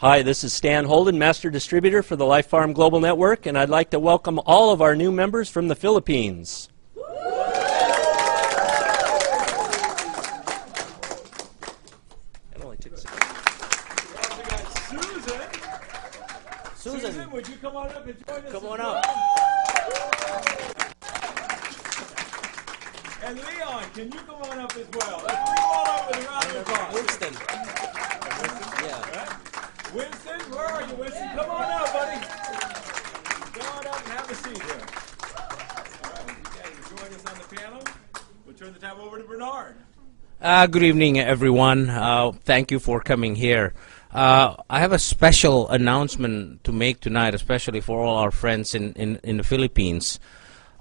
Hi, this is Stan Holden, Master Distributor for the Life Farm Global Network, and I'd like to welcome all of our new members from the Philippines. It only took a second. We got Susan. Susan, would you come on up and join us? Come on up. And Leon, can you come on up as well? Let's bring them all up with a round of applause. Winston. Yeah. Right? Winston, where are you, Winston? Come on up, buddy. Come on up and have a seat here. All right, you guys join us on the panel. We'll turn the time over to Bernard. Good evening, everyone. Thank you for coming here. I have a special announcement to make tonight, especially for all our friends in the Philippines.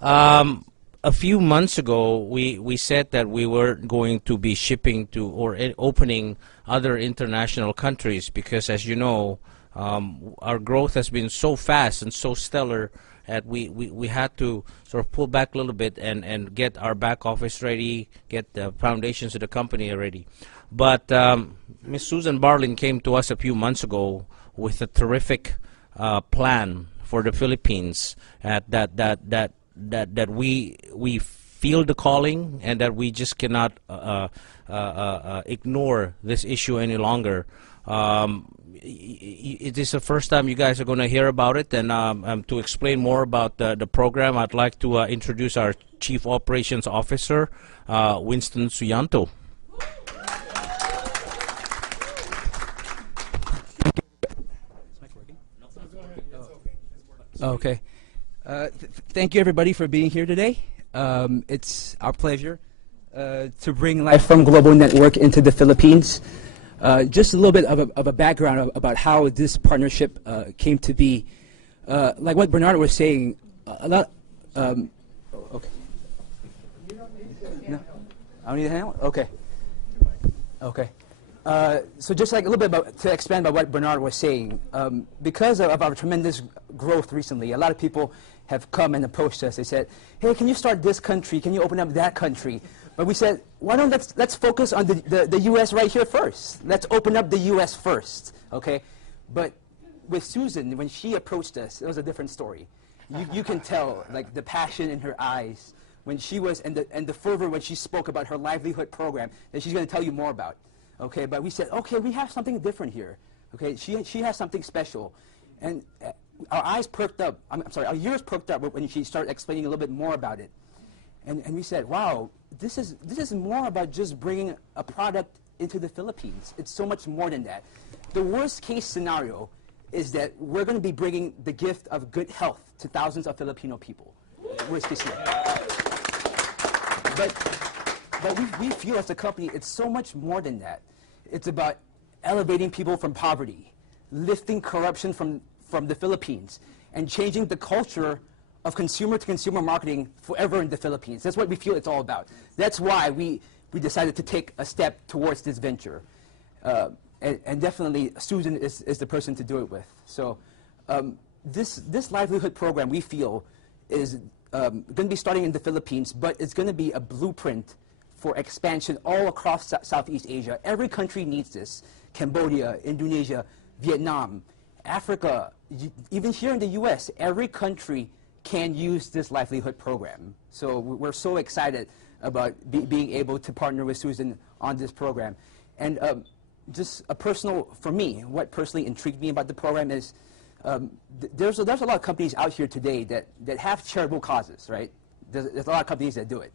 A few months ago, we said that we were going to be shipping to or opening other international countries because, as you know, our growth has been so fast and so stellar that we had to sort of pull back a little bit and get our back office ready, get the foundations of the company ready. But Ms. Susan Barlin came to us a few months ago with a terrific plan for the Philippines that we feel the calling and that we just cannot ignore this issue any longer. It is the first time you guys are going to hear about it, and to explain more about the program, I'd like to introduce our Chief Operations Officer, Winston Suyanto. Okay. Thank you, everybody, for being here today. It's our pleasure to bring Life from Global Network into the Philippines. Just a little bit of a background about how this partnership came to be. Like what Bernard was saying, a lot. Okay. No, I don't need a hand. Okay. Okay. So just like a little bit to expand about what Bernard was saying, because of our tremendous growth recently, a lot of people have come and approached us. They said, "Hey, can you start this country? Can you open up that country?" But we said, "Why don't let's focus on the U.S. right here first. Let's open up the U.S. first, okay?" But with Susan, when she approached us, it was a different story. You can tell like the passion in her eyes when she was and the fervor when she spoke about her livelihood program that she's going to tell you more about. Okay, but we said, okay, we have something different here. Okay, she has something special, and our eyes perked up. I'm sorry, our ears perked up when she started explaining a little bit more about it, and we said, wow, this is more about just bringing a product into the Philippines. It's so much more than that. The worst case scenario is that we're going to be bringing the gift of good health to thousands of Filipino people. Worst case scenario. But we feel as a company, it's so much more than that. It's about elevating people from poverty, lifting corruption from the Philippines, and changing the culture of consumer-to-consumer marketing forever in the Philippines. That's what we feel it's all about. That's why we decided to take a step towards this venture. And definitely, Susan is the person to do it with. So this livelihood program, we feel, is going to be starting in the Philippines, but it's going to be a blueprint for expansion all across Southeast Asia. Every country needs this. Cambodia, Indonesia, Vietnam, Africa, even here in the U.S., every country can use this livelihood program. So we're so excited about being able to partner with Susan on this program. And just a personal, for me, what personally intrigued me about the program is there's a lot of companies out here today that have charitable causes, right? There's a lot of companies that do it.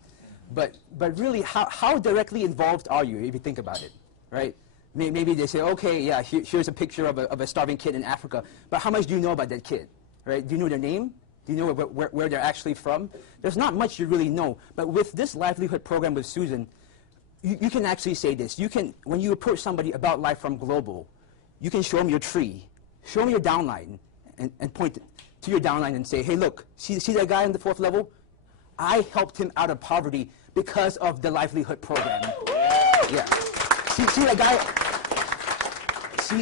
But really, how directly involved are you if you think about it, right? Maybe they say, okay, yeah, here's a picture of a starving kid in Africa, but how much do you know about that kid, right? Do you know their name? Do you know where they're actually from? There's not much you really know. But with this livelihood program with Susan, you can actually say this. You can, when you approach somebody about Life from Global, you can show them your tree, show them your downline, and point to your downline and say, hey, look, see that guy on the 4th level? I helped him out of poverty because of the livelihood program. Yeah. See that guy?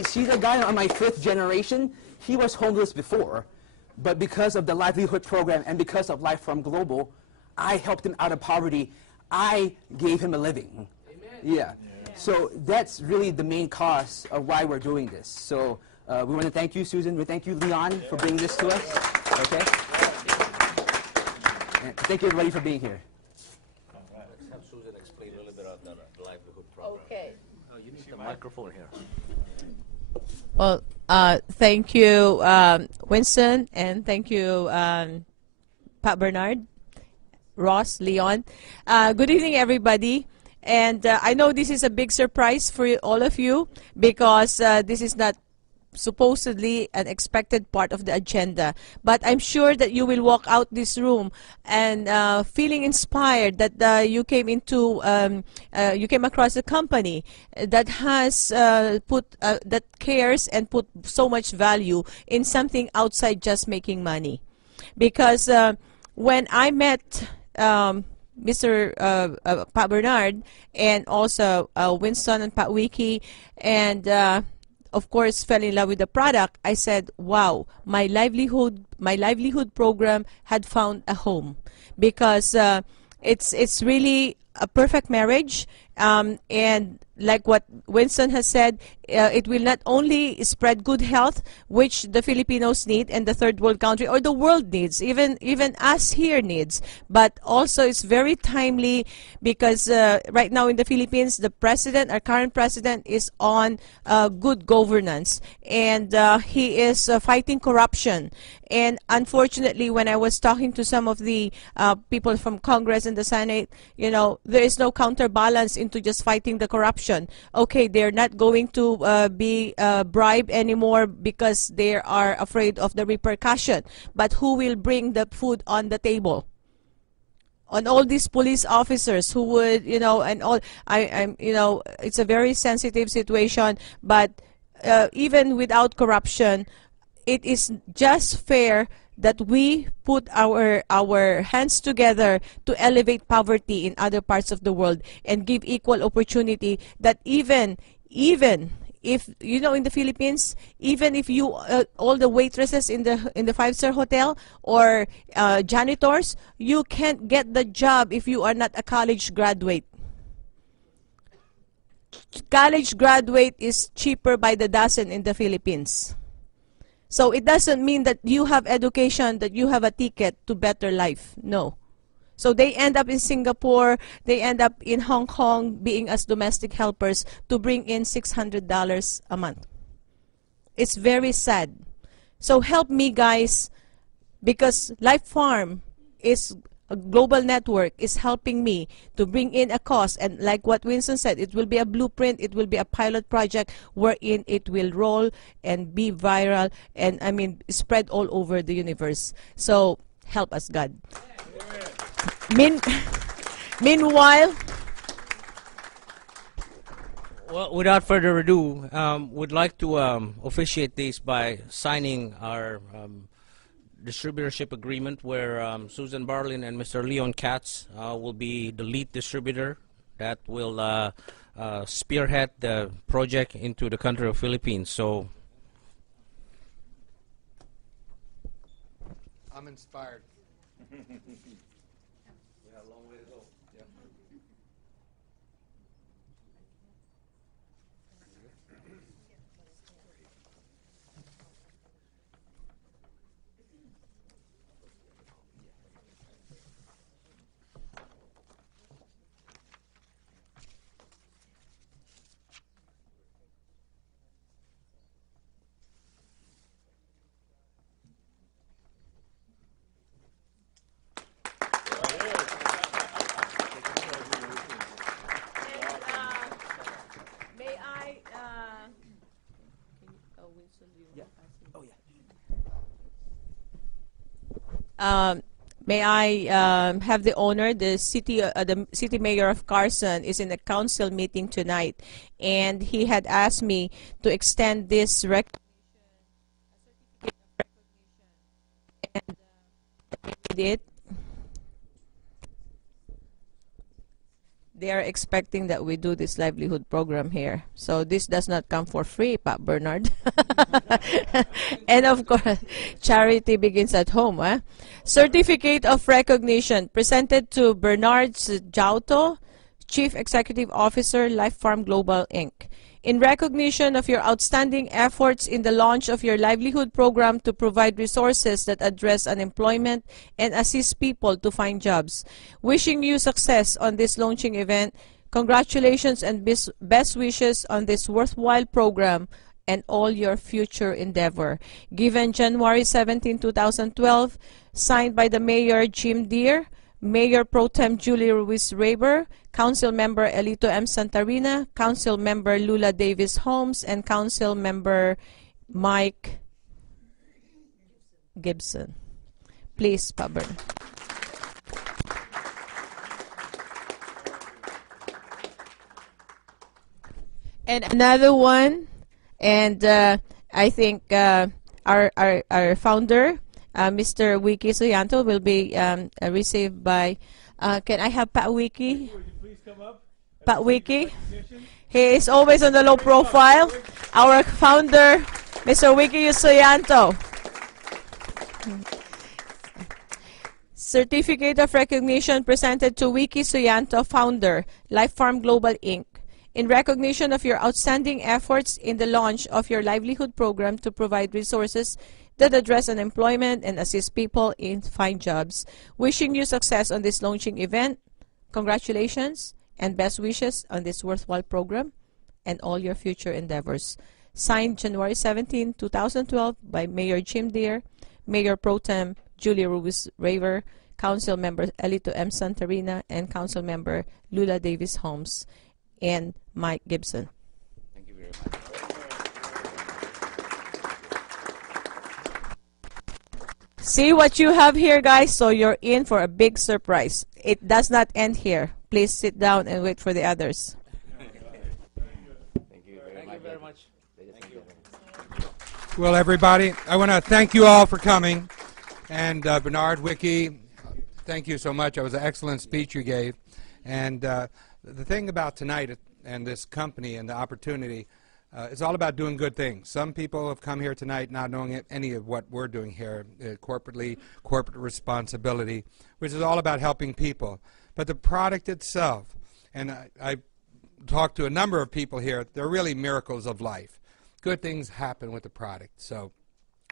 See that guy on my 5th generation? He was homeless before, but because of the livelihood program and because of Life from Global, I helped him out of poverty. I gave him a living. Amen. Yeah. So that's really the main cause of why we're doing this. So We want to thank you, Susan. We thank you, Leon, for bringing this to us. Okay. And thank you, everybody, for being here. Let's have Susan explain a little bit of the livelihood program. Okay. Oh, you need the microphone here. Well, thank you, Winston, and thank you, Pat Bernard, Ross, Leon. Good evening, everybody. And I know this is a big surprise for all of you because this is not supposedly an expected part of the agenda, but I'm sure that you will walk out this room and feeling inspired that you came across a company that has that cares and put so much value in something outside just making money. Because when I met Mr. Pat Bernard and also Winston and Pat Wiki and of course fell in love with the product, I said, wow, my livelihood program had found a home because it's really a perfect marriage, and like what Winston has said, it will not only spread good health, which the Filipinos need and the third world country or the world needs, even us here needs, but also it's very timely because right now in the Philippines, the president, our current president, is on good governance, and he is fighting corruption. And unfortunately, when I was talking to some of the people from Congress and the Senate, you know, there is no counterbalance into just fighting the corruption. Okay, they're not going to be bribed anymore because they are afraid of the repercussion. But who will bring the food on the table? On all these police officers who would, you know, and all, I'm, you know, it's a very sensitive situation. But even without corruption, it is just fair that we put our hands together to elevate poverty in other parts of the world and give equal opportunity, that even if, you know, in the Philippines, even if you all the waitresses in the five-star hotel or janitors, you can't get the job if you are not a college graduate. College graduate is cheaper by the dozen in the Philippines. So it doesn't mean that you have education, that you have a ticket to better life. No. So they end up in Singapore, they end up in Hong Kong being as domestic helpers to bring in $600 a month. It's very sad. So help me, guys, because Life Farm is a global network, is helping me to bring in a cost, and like what Winston said, it will be a blueprint, it will be a pilot project wherein it will roll and be viral and, I mean, spread all over the universe. So help us, God. Meanwhile, Well, without further ado, would like to officiate this by signing our distributorship agreement where Susan Barlin and Mr. Leon Katz will be the lead distributor that will spearhead the project into the country of Philippines. So I'm inspired. may I have the honor, the city mayor of Carson is in a council meeting tonight, and he had asked me to extend this recognition, and we did it. They are expecting that we do this livelihood program here. So this does not come for free, Pat Bernard. And of course, charity begins at home. Eh? Certificate of recognition presented to Bernard Jauto, Chief Executive Officer, Life Farm Global, Inc. In recognition of your outstanding efforts in the launch of your livelihood program to provide resources that address unemployment and assist people to find jobs. Wishing you success on this launching event. Congratulations and best wishes on this worthwhile program and all your future endeavor. Given January 17, 2012, signed by the Mayor Jim Deere, Mayor Pro Tem Julie Ruiz-Raber, Council Member Elito M. Santarina, Council Member Lula Davis Holmes, and Council Member Mike Gibson. Please, Paber. And another one, and I think our founder, Mr. Wiki Suyanto, will be received by, can I have Pat Wiki? Pat Wiki. He is always on the low profile. Our founder, Mr. Wiki Suyanto. Certificate of recognition presented to Wiki Suyanto, founder, Life Farm Global Inc. In recognition of your outstanding efforts in the launch of your livelihood program to provide resources that address unemployment and assist people in find jobs. Wishing you success on this launching event. Congratulations and best wishes on this worthwhile program and all your future endeavors. Signed January 17, 2012 by Mayor Jim Deere, Mayor Pro Tem Julie Ruiz-Raber, Council Member Elito M. Santarina, and Council Member Lula Davis Holmes, and Mike Gibson. Thank you very much. See what you have here, guys, so you're in for a big surprise. It does not end here. Please sit down and wait for the others. Thank you very much. Well, everybody, I want to thank you all for coming. And Bernard, Wiki, thank you so much. It was an excellent speech you gave. And the thing about tonight and this company and the opportunity, it's all about doing good things. Some people have come here tonight not knowing any of what we're doing here, corporate responsibility, which is all about helping people. But the product itself, and I talked to a number of people here, they're really miracles of life. Good things happen with the product. So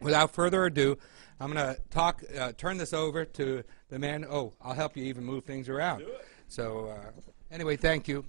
without further ado, I'm going to turn this over to the man. Oh, I'll help you even move things around. So anyway, thank you.